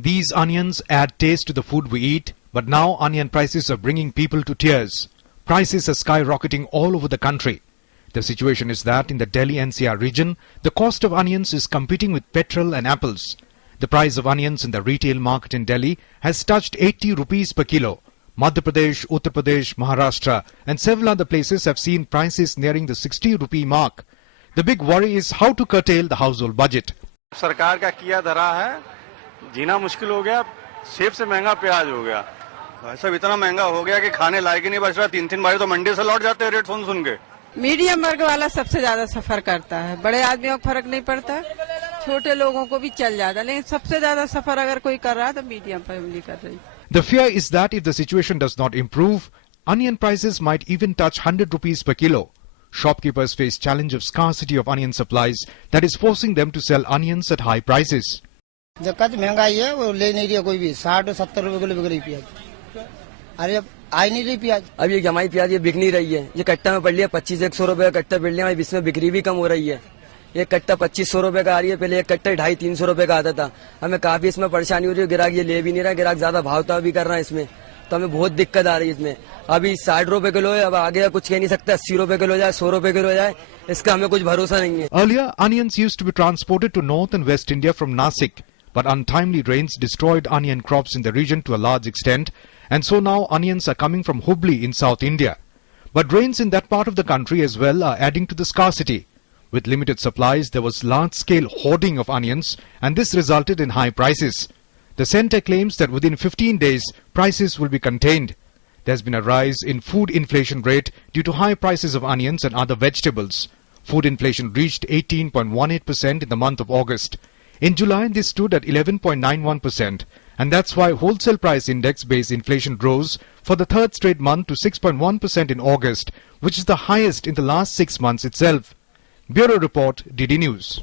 These onions add taste to the food we eat, but now onion prices are bringing people to tears. Prices are skyrocketing all over the country. The situation is that in the Delhi NCR region, the cost of onions is competing with petrol and apples. The price of onions in the retail market in Delhi has touched 80 rupees per kilo. Madhya Pradesh, Uttar Pradesh, Maharashtra and several other places have seen prices nearing the 60 rupee mark. The big worry is how to curtail the household budget. सरकार का किया धरा है, जीना मुश्किल हो गया, सेब से महंगा प्याज हो गया। सब इतना महंगा हो गया कि खाने लायक ही नहीं बच रहा। 3-3 बारी तो मंडी से लौट जाते हैं रेट सुन के। मीडियम वर्ग वाला सबसे ज्यादा सफर करता है, बड़े आदमियों को फर्क नहीं पड़ता, छोटे लोगों को भी चल जाता, लेकिन सबसे ज्यादा सफर अगर कोई कर रहा है तो मीडियम फैमिली कर रही। The fear is that if the situation does not improve, onion prices might even touch 100 rupees per kilo. Shopkeepers face challenge of scarcity of onion supplies that is forcing them to sell onions at high prices. दिक्कत महंगाई है, वो ले नहीं रही कोई भी। 60-70 रुपए किलो बिक रही प्याज। अरे अब आई नहीं रही प्याज। अब ये जमाई प्याज ये बिक नहीं रही है, ये कट्टा में पड़ लिया 25-100 रुपए का कट्टा पड़ लिया। इसमें बिक्री भी कम हो रही है। ये कट्टा 2500 रुपए का आ रही है, पहले एक कट्टा 250-300 रुपए का आता था। हमें काफी इसमें परेशानी हो रही है, ग्राहक ये ले भी नहीं रहा, ग्राहक ज्यादा भावता भी कर रहा है इसमें, तो हमें बहुत दिक्कत आ रही है इसमें। अभी 60 रुपए किलो है, अब आगे कुछ कह नहीं सकता, 80 रुपए किलो जाए, 100 रुपए किलो जाए, इसका हमें कुछ भरोसा नहीं है। Earlier, onions used to be transported to North and West India from Nasik, but untimely rains destroyed onion crops in the region to a large extent, and so now onions are coming from Hubli in South India. But rains in that part of the country as well are adding to the scarcity. With limited supplies, there was large-scale hoarding of onions, and this resulted in high prices. The centre claims that within 15 days, prices will be contained. There has been a rise in food inflation rate due to high prices of onions and other vegetables. Food inflation reached 18.18% in the month of August. In July, this stood at 11.91%, and that's why wholesale price index-based inflation rose for the third straight month to 6.1% in August, which is the highest in the last 6 months itself. Bureau Report, DD News.